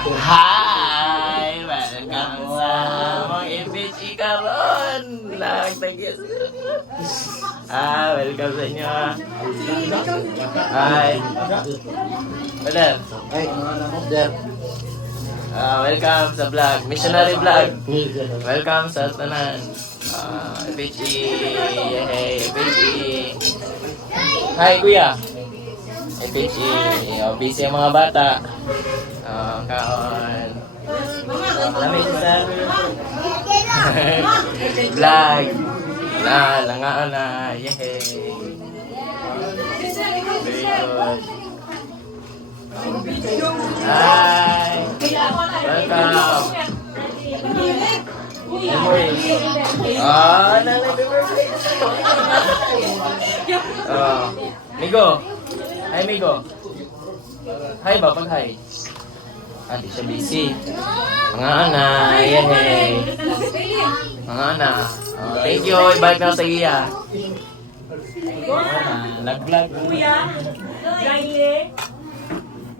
Hi! Welcome sa mga FHE karon. Thank you. Welcome sa inyo. Hi. Brother. Hey, there. Welcome sa vlog. Missionary vlog. Welcome sa tanan. FHE. Hey, FHE. Hi, kuya. FHE. Busy ang mga bata. Kaon. Lamig sa vlog. Langaan na. Yay. Very good. Hi. Welcome. Memories. Migo. Hi, Migo. Hi ba? Pag-hi. Di siya busy. Mga ana. Yay. Mga ana. Thank you. Ibalik na ako sa iya. Nag-vlog. Kuya, Gaile.